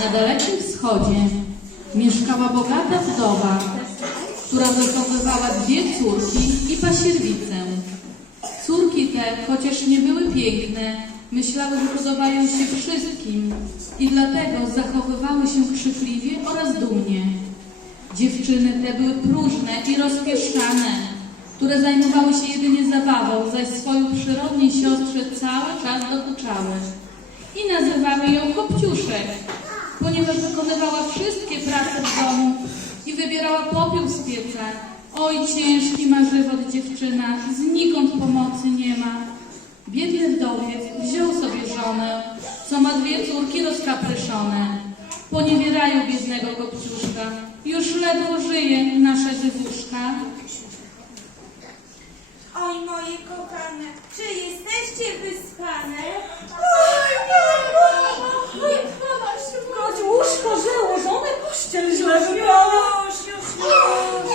Na Dalekim Wschodzie mieszkała bogata wdowa, która wychowywała dwie córki i pasierwicę. Córki te, chociaż nie były piękne, myślały, że podobają się wszystkim i dlatego zachowywały się krzykliwie oraz dumnie. Dziewczyny te były próżne i rozpieszczane, które zajmowały się jedynie zabawą, zaś swojej przyrodniej siostrze cały czas dokuczały. I nazywały ją Kopciuszek, ponieważ wykonywała wszystkie prace w domu i wybierała popiół z pieca. Oj, ciężki ma żywot dziewczyna, znikąd pomocy nie ma. Biedny wdowiec wziął sobie żonę, co ma dwie córki rozkapryszone. Poniewierają biednego Kopciuszka, już ledwo żyje nasza dziewuszka. Oj, moje kochane, czy jesteście wyspane? Oj, mamo! Łóżko założone, pościel źle wybrana. Już, już, już.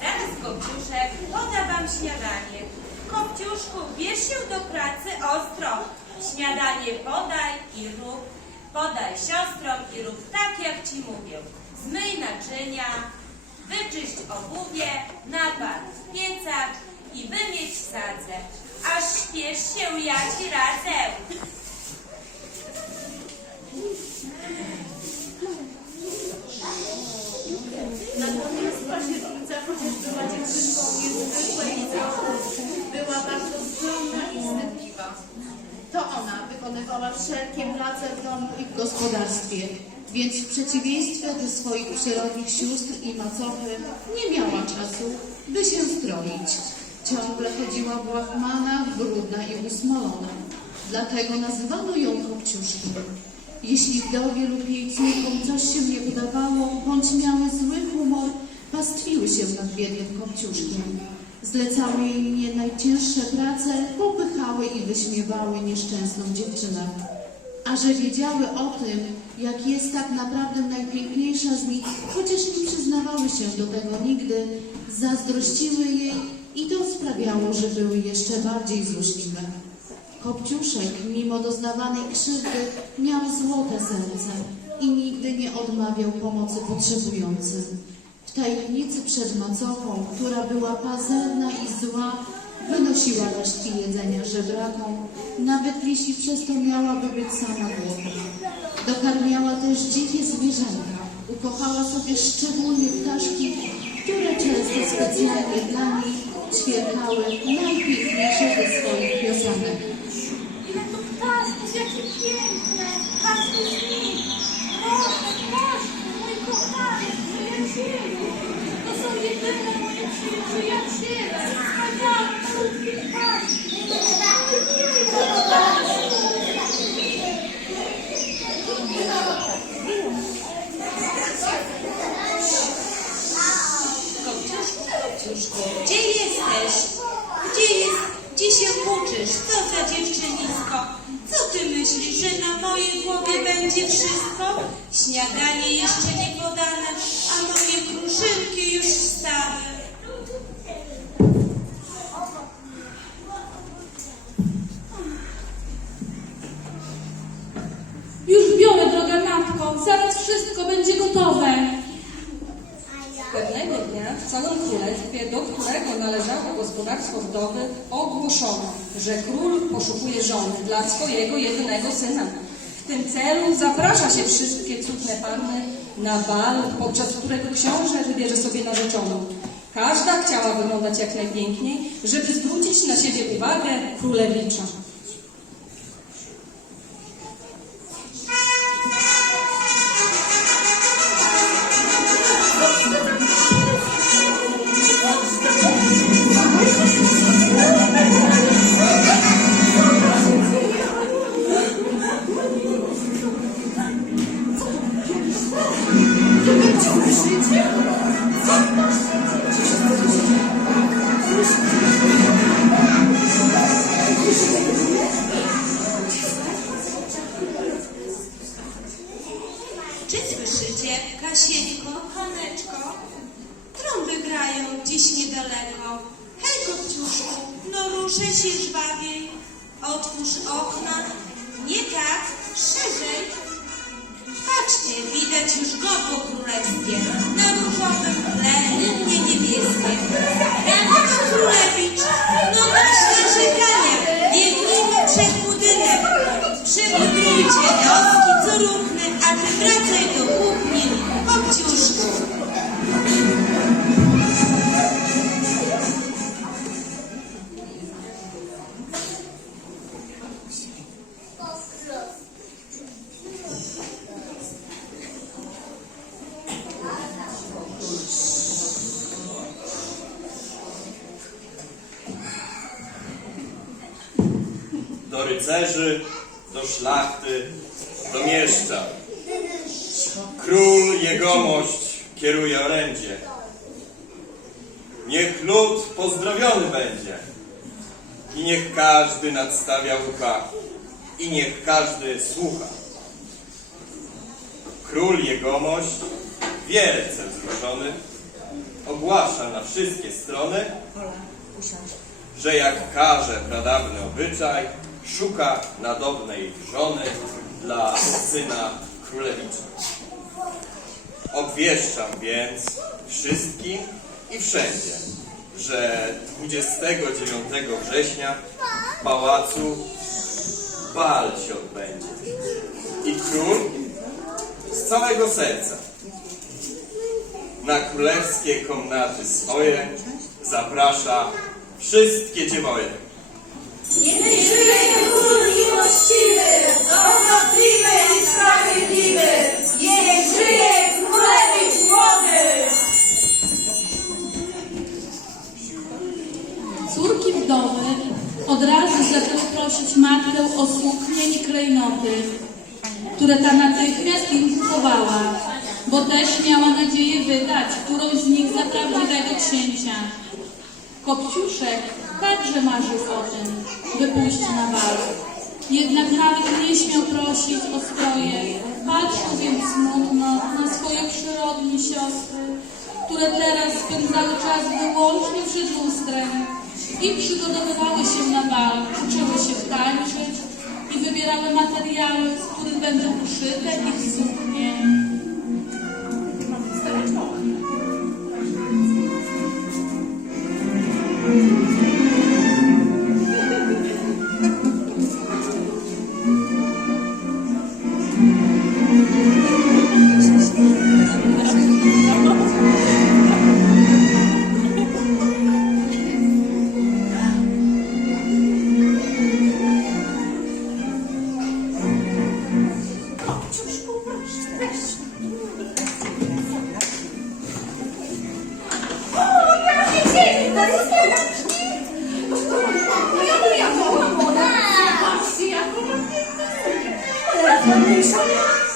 Zaraz, Kopciuszek, poda wam śniadanie. Kopciuszku, bierz się do pracy ostro. Śniadanie podaj i rób. Podaj siostrom i rób tak, jak ci mówię. Zmyj naczynia, wyczyść obuwie, napal w piecach i wymieć w sadze. Aż śpiesz się, ja ci radzę. Natomiast pasiernica, chociaż była dziewczynką niezwykłej zachodu, była bardzo skromna i wstydliwa. To ona wykonywała wszelkie prace w domu i w gospodarstwie, więc w przeciwieństwie do swoich przyrodnich sióstr i macochy nie miała czasu, by się stroić. Ciągle chodziła błachmana, brudna i usmolona. Dlatego nazywano ją Kopciuszkiem. Jeśli wdowie lub jej córkom coś się nie udawało, bądź miały zły humor, pastwiły się nad biednym Kopciuszkiem. Zlecały jej nie najcięższe prace, popychały i wyśmiewały nieszczęsną dziewczynę. A że wiedziały o tym, jak jest tak naprawdę najpiękniejsza z nich, chociaż nie przyznawały się do tego nigdy, zazdrościły jej i to sprawiało, że były jeszcze bardziej złośliwe. Kopciuszek, mimo doznawanej krzywdy, miał złote serce i nigdy nie odmawiał pomocy potrzebującym. W tajemnicy przed macochą, która była pazerna i zła, wynosiła resztki jedzenia żebrakom, nawet jeśli przez to miałaby być sama głodna. Dokarmiała też dzikie zwierzęta. Ukochała sobie szczególnie ptaszki, które często specjalnie dla niej ćwierkały najpiękniejsze ze swoich piosenek. Ile to ptaszków, jakie piękne! Każdy z nich! Proszę, proszę, mój kochany przyjacielu! To są jedyne moje przy- przyjaciele! Wspaniałe, malutkie ptaszki! Śniadanie jeszcze nie podane, a moje kruszynki już wstały. Już biorę, droga matko, zaraz wszystko będzie gotowe. Pewnego dnia w całym królestwie, do którego należało gospodarstwo wdowy, ogłoszono, że król poszukuje żony dla swojego jedynego syna. W tym celu zaprasza się wszystkie cudne panny na bal, podczas którego książę wybierze sobie narzeczoną. Każda chciała wyglądać jak najpiękniej, żeby zwrócić na siebie uwagę królewicza. Rycerzy, do szlachty, do mieszcza. Król jegomość kieruje orędzie. Niech lud pozdrowiony będzie i niech każdy nadstawia ucha i niech każdy słucha. Król jegomość, wielce wzruszony, ogłasza na wszystkie strony, że jak każe pradawny obyczaj, szuka nadobnej żony dla syna królewicza. Obwieszczam więc wszystkim i wszędzie, że 29 września w pałacu bal się odbędzie. I król z całego serca na królewskie komnaty swoje zaprasza wszystkie dziewoje. Córki wdowy od razu zaczęły prosić matkę o suknie i klejnoty, które ta natychmiast im kupowała, bo też miała nadzieję wydać którąś z nich za prawdziwego księcia. Kopciuszek także marzył o tym, by pójść na bal. Jednak nawet nie śmiał prosić o stroje, patrzył więc smutno na swoje przyrodnie siostry, które teraz spędzały czas wyłącznie przed lustrem i przygotowywały się na bal, uczyły się tańczyć i wybierały materiały, z których będą uszyte ich suknie. Dzieci, to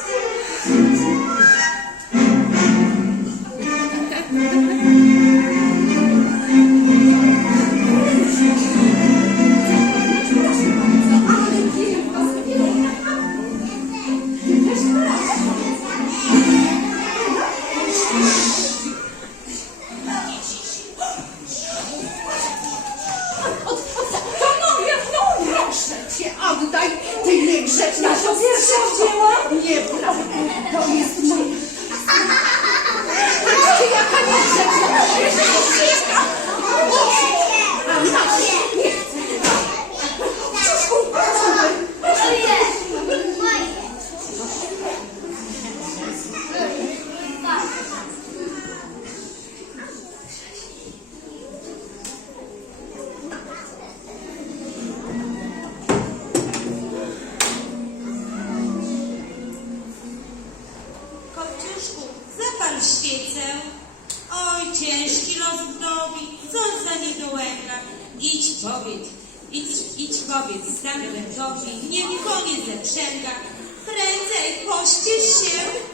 nie zeprzęga. Prędzej poścież się.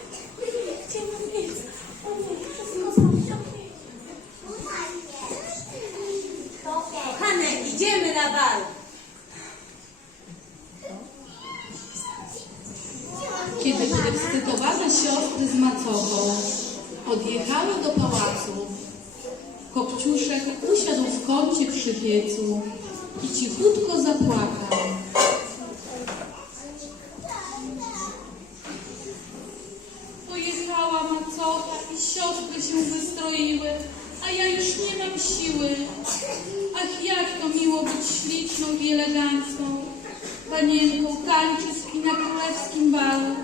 Śliczną i elegancką, panienką tańczyć i na królewskim balu.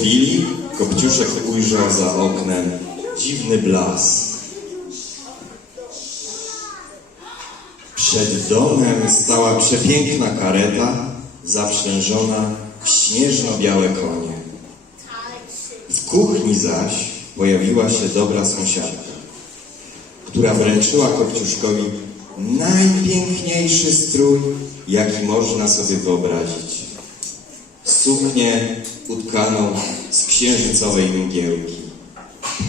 Chwili Kopciuszek ujrzał za oknem dziwny blask. Przed domem stała przepiękna kareta, zaprzężona w śnieżno-białe konie. W kuchni zaś pojawiła się dobra sąsiadka, która wręczyła Kopciuszkowi najpiękniejszy strój, jaki można sobie wyobrazić suknię utkaną z księżycowej mgiełki,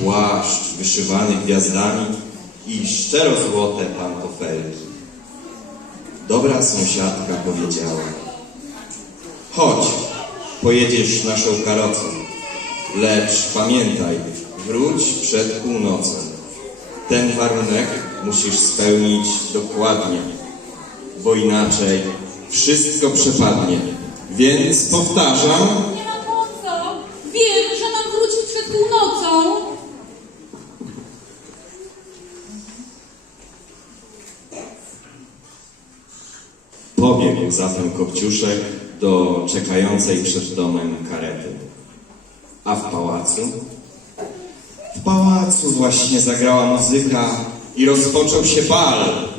płaszcz wyszywany gwiazdami i szczerozłote pantofelki. Dobra sąsiadka powiedziała, chodź, pojedziesz naszą karocą, lecz pamiętaj, wróć przed północą. Ten warunek musisz spełnić dokładnie, bo inaczej wszystko przepadnie. Więc powtarzam, Nie ma po co. Wiem, że mam wrócić przed północą. Pobiegł zatem Kopciuszek do czekającej przed domem karety. A w pałacu? W pałacu właśnie zagrała muzyka i rozpoczął się bal.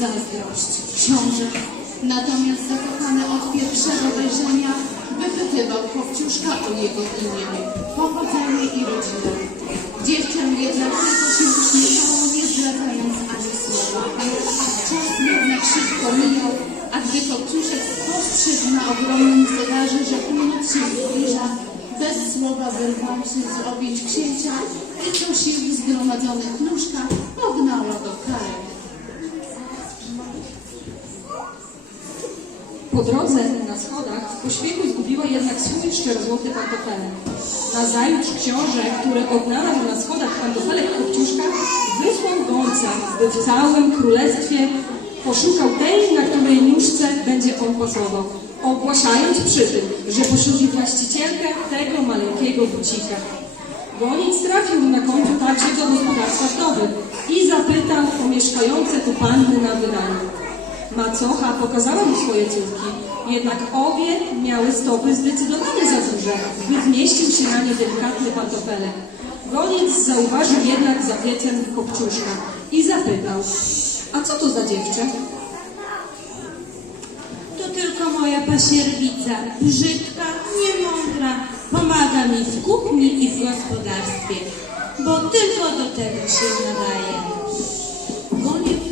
Zazdrość. Książę, natomiast zakochany od pierwszego wejrzenia, wypytywał Kopciuszka o jego imię, pochodzenie i rodzinę. Dziewczę jednak tylko się uśmiechało, nie zwracając ani słowa. Czas jednak szybko minął, a gdy Kopciuszek spostrzegł na ogromnym zegarze, że północ się zbliża, bez słowa wyrwał się z objęć księcia i co sił zgromadzonych nóżka pognała do karety. Po drodze na schodach w pośpiechu zgubiła jednak swój szczerozłoty pantofelek. Nazajutrz książę, który odnalazł na schodach pantofelek Kopciuszka, wysłał gońca, by w całym królestwie poszukał tej, na której nóżce będzie on pasował, ogłaszając przy tym, że poszuki właścicielkę tego maleńkiego bucika. Goniec trafił na końcu także do gospodarstwa wdowy i zapytał o mieszkające tu panny na wydaniu. Macocha pokazała mu swoje córki, jednak obie miały stopy zdecydowanie za duże, by zmieścił się na nie delikatny pantofelek. Goniec zauważył jednak za piecem kopciuszka i zapytał, a co to za dziewczę? To tylko moja pasierbica, brzydka, niemądra, pomaga mi w kuchni i w gospodarstwie, bo tylko do tego się nadaje. Goniec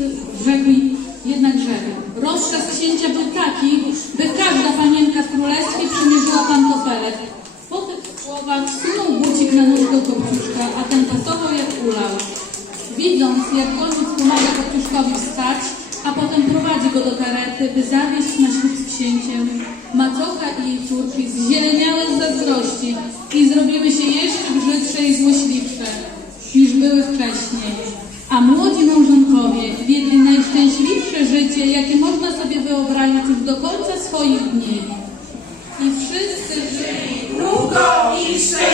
rzekł jednak rzekł. Rozkaz księcia był taki, by każda panienka w królestwie przymierzyła pantofelek. Po tych słowach sunął bucik na nóżkę Kopciuszka, a ten pasował jak ulał. Widząc, jak goniec pomaga Kopciuszkowi wstać, a potem prowadzi go do karety, by zawieźć na ślub z księciem, macocha i jej córki zzieleniały z zazdrości i zrobiły się jeszcze brzydsze i złośliwsze, niż były wcześniej. A młodzi małżonkowie wiedli najlepsze życie, jakie można sobie wyobrazić już do końca swoich dni. I wszyscy żyli długo i szczęśliwie.